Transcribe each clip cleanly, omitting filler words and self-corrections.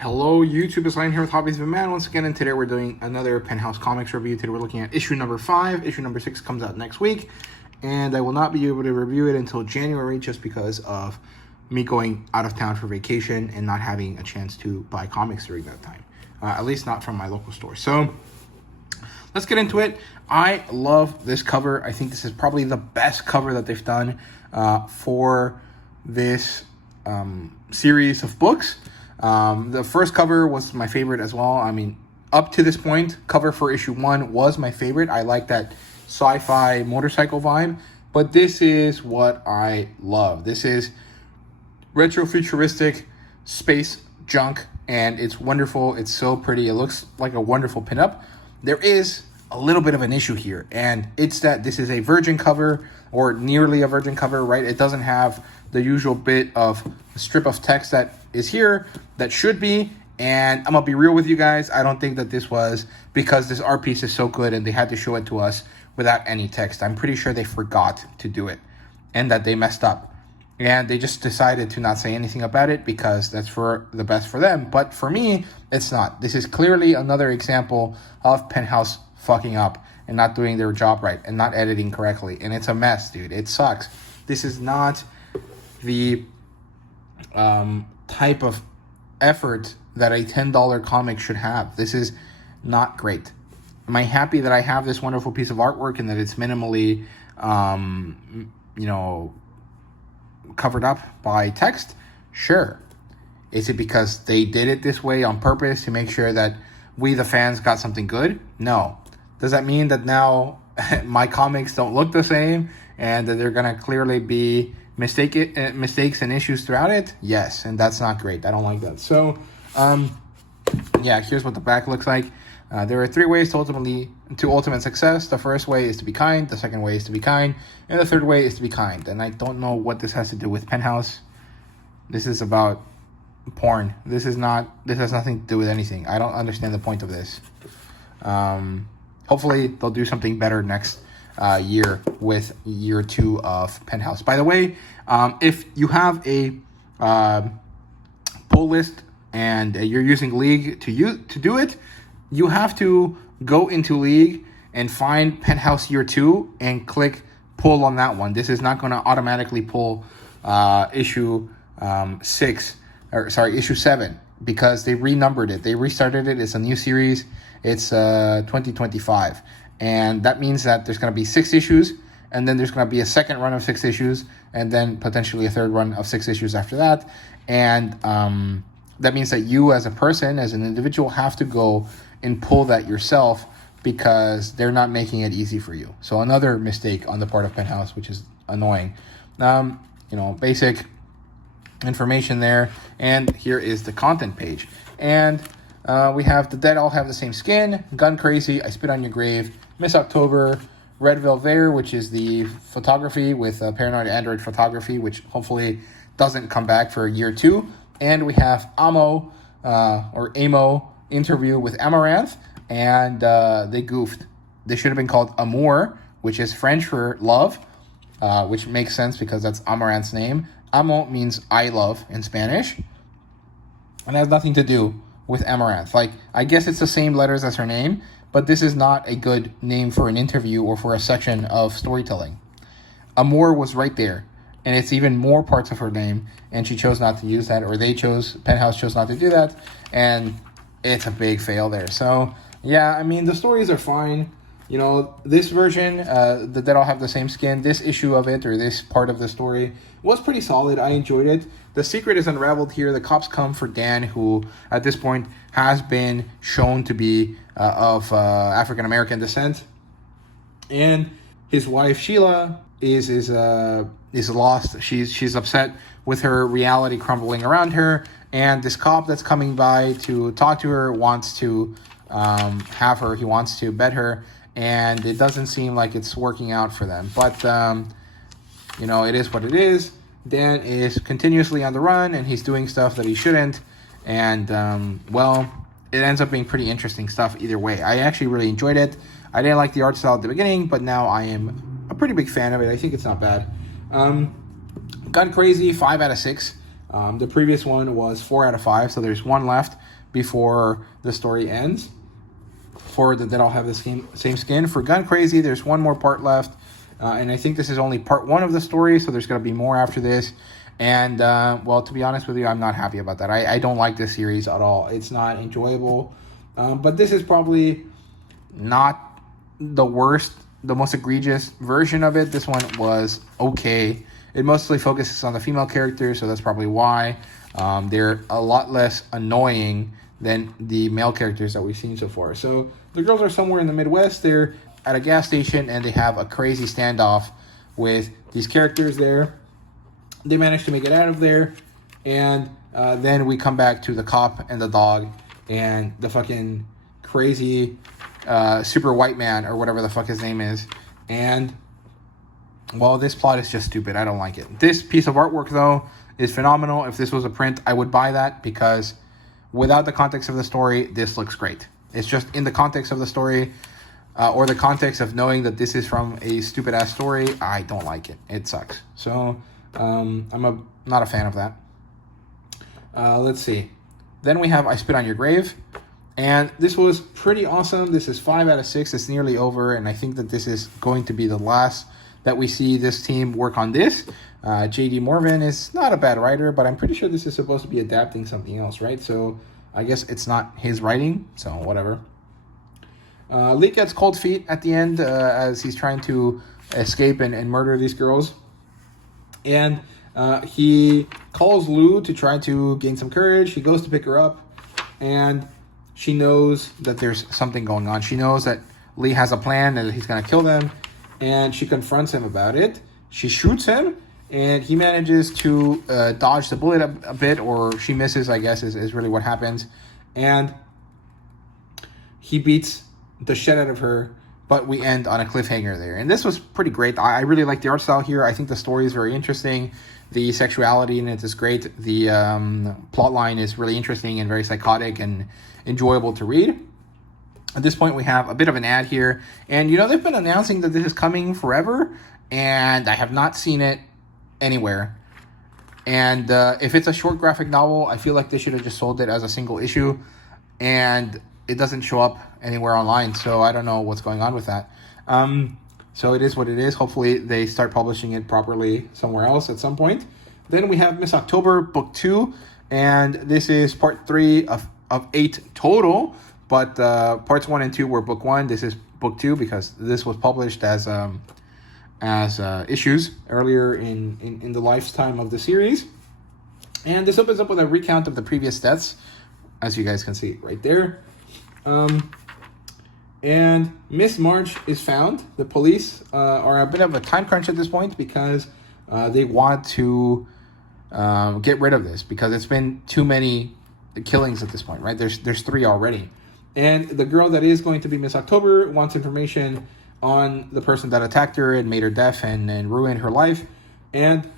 Hello YouTube, it's Ryan here with HobbiesofaMan once again, and today we're doing another Penthouse Comics review. Today we're looking at issue number 5. Issue number 6 comes out next week, and I will not be able to review it until January just because of me going out of town for vacation and not having a chance to buy comics during that time. At least not from my local store. So let's get into it. I love this cover. I think this is probably the best cover that they've done for this series of books. The first cover was my favorite as well. I mean, up to this point, cover for issue 1 was my favorite. I like that sci-fi motorcycle vibe, but this is what I love. This is retro futuristic space junk, and it's wonderful. It's so pretty. It looks like a wonderful pinup. There is a little bit of an issue here, and it's that this is a virgin cover, or nearly a virgin cover, right? It doesn't have the usual bit of strip of text that is here that should be. And I'm gonna be real with you guys, I don't think that this was because this art piece is so good and they had to show it to us without any text. I'm pretty sure they forgot to do it and that they messed up, and they just decided to not say anything about it because that's for the best for them. But for me, it's not. This is clearly another example of Penthouse fucking up and not doing their job right and not editing correctly, and it's a mess, dude. It sucks. This is not the type of effort that a $10 comic should have. This is not great. Am I happy that I have this wonderful piece of artwork and that it's minimally covered up by text? Sure. Is it because they did it this way on purpose to make sure that we the fans got something good? No. Does that mean that now my comics don't look the same and that they're going to clearly be mistakes and issues throughout it? Yes, and that's not great. I don't like that. So, yeah, here's what the back looks like. There are 3 ways to ultimate success. The first way is to be kind. The second way is to be kind. And the third way is to be kind. And I don't know what this has to do with Penthouse. This is about porn. This has nothing to do with anything. I don't understand the point of this. Hopefully, they'll do something better next year with year 2 of Penthouse. By the way, if you have a pull list and you're using League to do it, you have to go into League and find Penthouse year 2 and click pull on that one. This is not going to automatically pull issue 7 because they renumbered it. They restarted it. It's a new series. It's 2025. And that means that there's going to be 6 issues, and then there's going to be a second run of 6 issues, and then potentially a third run of 6 issues after that. And that means that you as a person, as an individual, have to go and pull that yourself because they're not making it easy for you. So another mistake on the part of Penthouse, which is annoying. Basic information there. And here is the content page. And we have The Dead All Have the Same Skin, Gun Crazy, I Spit on Your Grave, Miss October, Red Velvet, which is the photography with Paranoid Android photography, which hopefully doesn't come back for year 2. And we have Amo interview with Amaranth, and they goofed. They should have been called Amour, which is French for love, which makes sense because that's Amaranth's name. Amo means I love in Spanish, and has nothing to do with Amaranth. Like, I guess it's the same letters as her name, but this is not a good name for an interview or for a section of storytelling. Amour was right there, and it's even more parts of her name, and she chose not to use that, or Penthouse chose not to do that, and it's a big fail there. So, yeah, I mean, the stories are fine. This version, The Dead All Have the Same Skin, this issue of it, or this part of the story, was pretty solid. I enjoyed it. The secret is unraveled here. The cops come for Dan, who at this point has been shown to be of African-American descent. And his wife, Sheila, is lost. She's upset with her reality crumbling around her. And this cop that's coming by to talk to her wants to have her. He wants to bet her. And it doesn't seem like it's working out for them. But, it is what it is. Dan is continuously on the run, and he's doing stuff that he shouldn't. And, it ends up being pretty interesting stuff either way. I actually really enjoyed it. I didn't like the art style at the beginning, but now I am a pretty big fan of it. I think it's not bad. Gun Crazy, 5 out of 6. The previous one was 4 out of 5, so there's one left before the story ends. For that all have the same skin. For Gun Crazy, there's one more part left, and I think this is only part 1 of the story, so there's going to be more after this. And, well, to be honest with you, I'm not happy about that. I don't like this series at all. It's not enjoyable, but this is probably not the worst, the most egregious version of it. This one was okay. It mostly focuses on the female characters, so that's probably why. They're a lot less annoying than the male characters that we've seen so far. So the girls are somewhere in the Midwest. They're at a gas station, and they have a crazy standoff with these characters there. They manage to make it out of there, and then we come back to the cop and the dog and the fucking crazy super white man, or whatever the fuck his name is. And, well, this plot is just stupid. I don't like it. This piece of artwork, though, is phenomenal. If this was a print, I would buy that, because without the context of the story, this looks great. It's just in the context of the story, or the context of knowing that this is from a stupid-ass story, I don't like it. It sucks. So, I'm not a fan of that. Let's see. Then we have I Spit on Your Grave. And this was pretty awesome. This is 5 out of 6. It's nearly over, and I think that this is going to be the last that we see this team work on this. J.D. Morvan is not a bad writer, but I'm pretty sure this is supposed to be adapting something else, right? So I guess it's not his writing, so whatever. Lee gets cold feet at the end as he's trying to escape and murder these girls. And he calls Lou to try to gain some courage. He goes to pick her up, and she knows that there's something going on. She knows that Lee has a plan and that he's going to kill them, and she confronts him about it. She shoots him, and he manages to dodge the bullet a bit, or she misses, I guess, is really what happens. And he beats the shit out of her, but we end on a cliffhanger there. And this was pretty great. I really like the art style here. I think the story is very interesting. The sexuality in it is great. The plot line is really interesting and very psychotic and enjoyable to read. At this point, we have a bit of an ad here. And, they've been announcing that this is coming forever, and I have not seen it anywhere. And if it's a short graphic novel, I feel like they should have just sold it as a single issue, and it doesn't show up anywhere online, so I don't know what's going on with that. So it is what it is. Hopefully they start publishing it properly somewhere else at some point. Then we have Miss October, book 2, and this is part 3 of 8 total, but parts 1 and 2 were book 1. This is book 2 because this was published as issues earlier in the lifetime of the series. And this opens up with a recount of the previous deaths, as you guys can see right there. And Miss March is found. The police are a bit of a time crunch at this point because they want to get rid of this because it's been too many killings at this point, right? There's 3 already. And the girl that is going to be Miss October wants information on the person that attacked her and made her deaf and ruined her life. And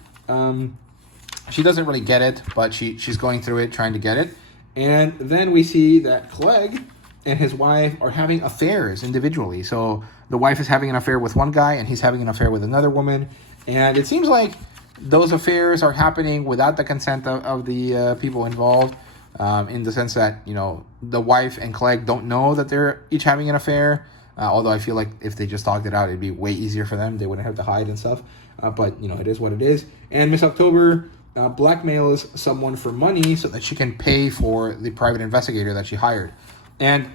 she doesn't really get it, but she's going through it, trying to get it. And then we see that Clegg and his wife are having affairs individually. So the wife is having an affair with one guy, and he's having an affair with another woman. And it seems like those affairs are happening without the consent of the people involved, in the sense that, the wife and Clegg don't know that they're each having an affair. Although I feel like if they just talked it out, it'd be way easier for them. They wouldn't have to hide and stuff. But, it is what it is. And Miss October blackmails someone for money so that she can pay for the private investigator that she hired. And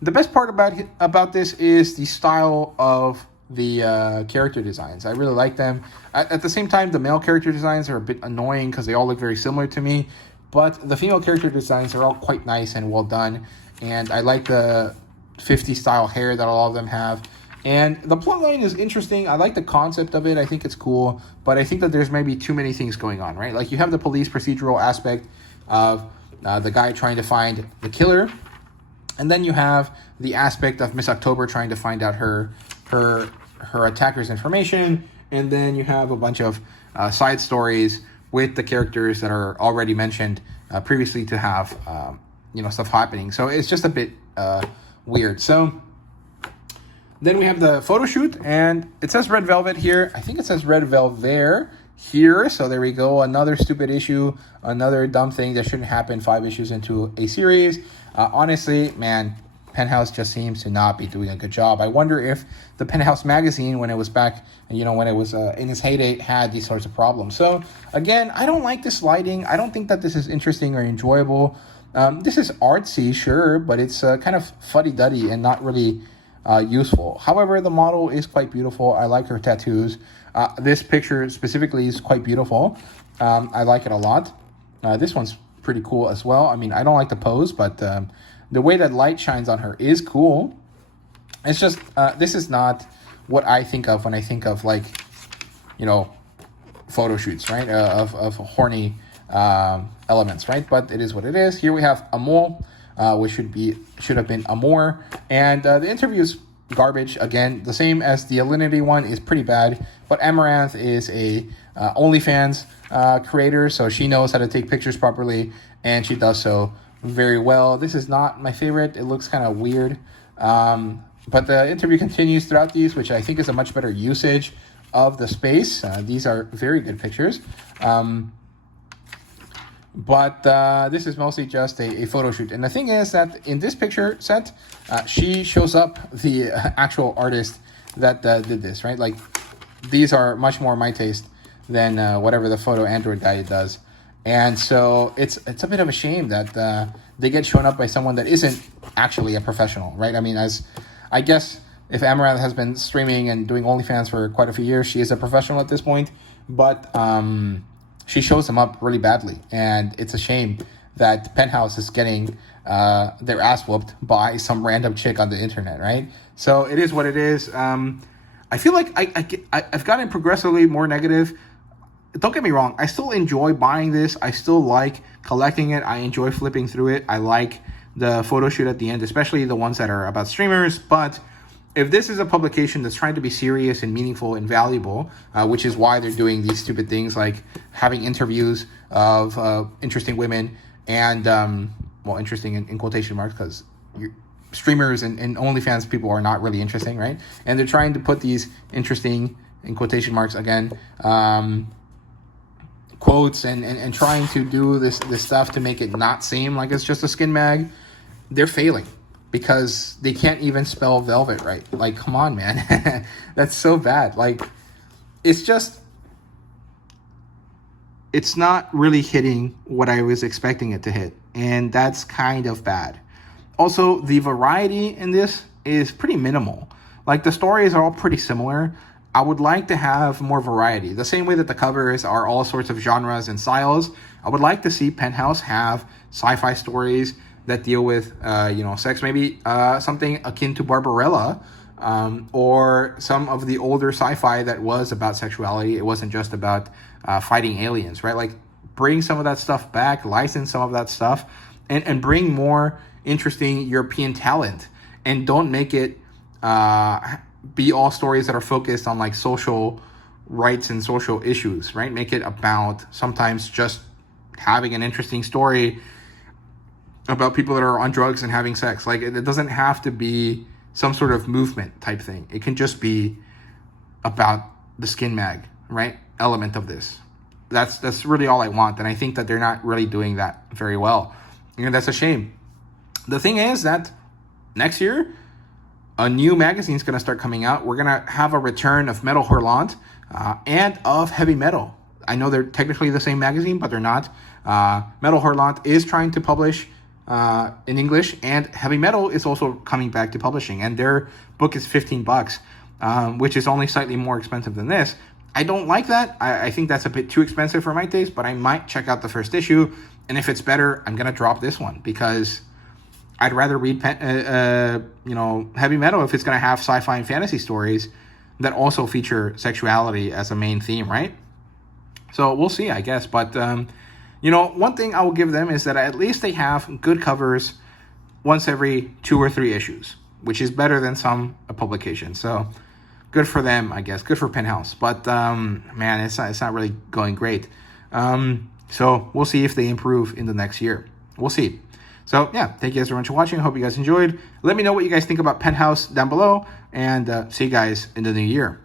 the best part about this is the style of the character designs. I really like them. At the same time, the male character designs are a bit annoying because they all look very similar to me. But the female character designs are all quite nice and well done. And I like the 50s style hair that all of them have. And the plotline is interesting. I like the concept of it. I think it's cool. But I think that there's maybe too many things going on, right? Like you have the police procedural aspect of the guy trying to find the killer. And then you have the aspect of Miss October trying to find out her attacker's information. And then you have a bunch of side stories with the characters that are already mentioned previously to have stuff happening. So it's just a bit weird. So then we have the photo shoot, and it says Red Velvet here. I think it says Red Velvet there. here. So there we go. Another stupid issue, another dumb thing that shouldn't happen 5 issues into a series. Honestly, man, Penthouse just seems to not be doing a good job. I wonder if the Penthouse magazine, when it was back, when it was in its heyday, had these sorts of problems. So again, I don't like this lighting. I don't think that this is interesting or enjoyable. This is artsy, sure, but it's kind of fuddy-duddy and not really useful. However, the model is quite beautiful. I like her tattoos. This picture specifically is quite beautiful. I like it a lot. This one's pretty cool as well. I mean, I don't like the pose, but the way that light shines on her is cool. It's just, this is not what I think of when I think of, like, photo shoots, right? Of horny elements, right? But it is what it is. Here we have Amour, which should have been Amour. And the interview is garbage. Again, the same as the Alinity one is pretty bad. But Amaranth is a OnlyFans creator, so she knows how to take pictures properly, and she does so very well. This is not my favorite. It looks kind of weird. But the interview continues throughout these, which I think is a much better usage of the space. These are very good pictures. But this is mostly just a photo shoot. And the thing is that in this picture set, she shows up the actual artist that did this, right? Like, these are much more my taste than whatever the photo Android guy does. And so it's a bit of a shame that they get shown up by someone that isn't actually a professional, right? I mean, I guess if Amaranth has been streaming and doing OnlyFans for quite a few years, she is a professional at this point. But she shows them up really badly. And it's a shame that Penthouse is getting their ass whooped by some random chick on the internet, right? So it is what it is. I feel like I've gotten progressively more negative. Don't get me wrong. I still enjoy buying this. I still like collecting it. I enjoy flipping through it. I like the photo shoot at the end, especially the ones that are about streamers. But if this is a publication that's trying to be serious and meaningful and valuable, which is why they're doing these stupid things like having interviews of interesting women and, interesting in quotation marks, because streamers and OnlyFans people are not really interesting, right? And they're trying to put these interesting, in quotation marks again, quotes and trying to do this stuff to make it not seem like it's just a skin mag. They're failing because they can't even spell velvet right. Like, come on, man. That's so bad. Like, it's not really hitting what I was expecting it to hit, and that's kind of bad. Also, the variety in this is pretty minimal. Like, the stories are all pretty similar. I would like to have more variety. The same way that the covers are all sorts of genres and styles, I would like to see Penthouse have sci-fi stories that deal with, sex. Maybe something akin to Barbarella, or some of the older sci-fi that was about sexuality. It wasn't just about fighting aliens, right? Like, bring some of that stuff back, license some of that stuff, and bring more interesting European talent. And don't make it be all stories that are focused on, like, social rights and social issues, right? Make it about sometimes just having an interesting story about people that are on drugs and having sex. Like, it doesn't have to be some sort of movement type thing. It can just be about the skin mag, right, element of this. That's really all I want, and I think that they're not really doing that very well. And that's a shame. The thing is that next year, a new magazine is going to start coming out. We're going to have a return of Metal Hurlant and of Heavy Metal. I know they're technically the same magazine, but they're not. Metal Hurlant is trying to publish in English, and Heavy Metal is also coming back to publishing, and their book is $15, which is only slightly more expensive than this. I don't like that. I think that's a bit too expensive for my taste, but I might check out the first issue, and if it's better, I'm going to drop this one, because I'd rather read Heavy Metal if it's going to have sci-fi and fantasy stories that also feature sexuality as a main theme, right? So we'll see, I guess. But, one thing I will give them is that at least they have good covers once every 2 or 3 issues, which is better than some publications. So good for them, I guess. Good for Penthouse. But, man, it's not really going great. So we'll see if they improve in the next year. We'll see. So, yeah, thank you guys very much for watching. I hope you guys enjoyed. Let me know what you guys think about Penthouse down below, and see you guys in the new year.